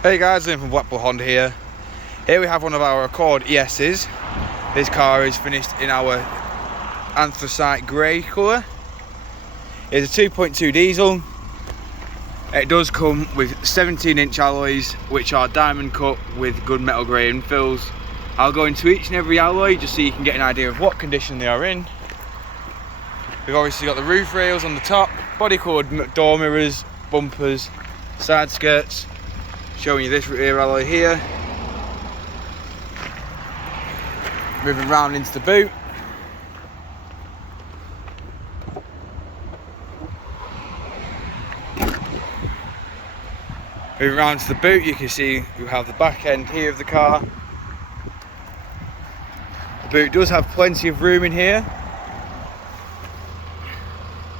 Hey guys, Liam from Blackpool Honda here. Here we have one of our Accord ES's. This car is finished in our anthracite grey colour. It's a 2.2 diesel. It does come with 17-inch alloys, which are diamond cut with good metal grey infills. I'll go into each and every alloy just so you can get an idea of what condition they are in. We've obviously got the roof rails on the top, body coloured door mirrors, bumpers, side skirts. Showing you this rear alloy here. Moving round into the boot. Moving round to the boot, you can see you have the back end here of the car. The boot does have plenty of room in here.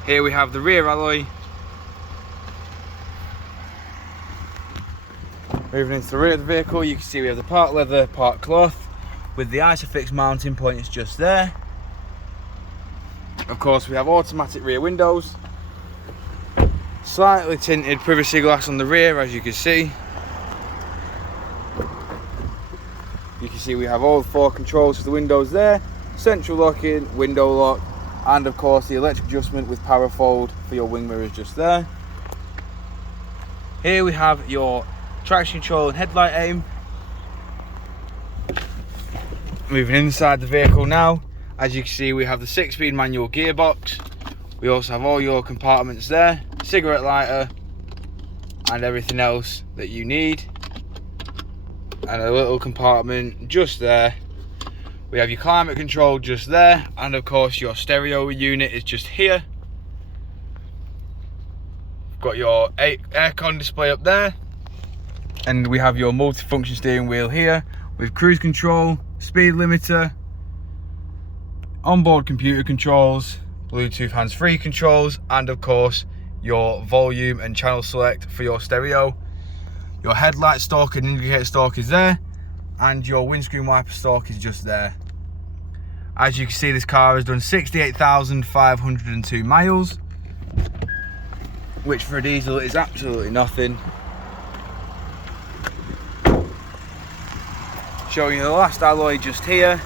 Here we have the rear alloy. Moving into the rear of the vehicle, you can see we have the part leather, part cloth, with the ISOFIX mounting points just there. Of course, we have automatic rear windows, slightly tinted privacy glass on the rear, as you can see. You can see we have all 4 controls for the windows there, central locking, window lock, and of course the electric adjustment with power fold for your wing mirrors just there. Here we have your traction control and headlight aim. Moving inside the vehicle now, as you can see we have the 6-speed manual gearbox. We also have all your compartments there, cigarette lighter and everything else that you need, and a little compartment just there. We have your climate control just there, and of course your stereo unit is just here. Got your aircon display up there. And we have your multi-function steering wheel here with cruise control, speed limiter, onboard computer controls, Bluetooth hands-free controls, and of course your volume and channel select for your stereo. Your headlight stalk and indicator stalk is there, and your windscreen wiper stalk is just there. As you can see, this car has done 68,502 miles, which for a diesel is absolutely nothing. Showing you the last alloy just here.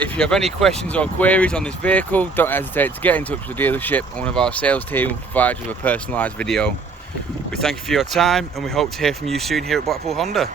If you have any questions or queries on this vehicle, don't hesitate to get in touch with the dealership, and one of our sales team will provide you with a personalised video. We thank you for your time, and we hope to hear from you soon here at Blackpool Honda.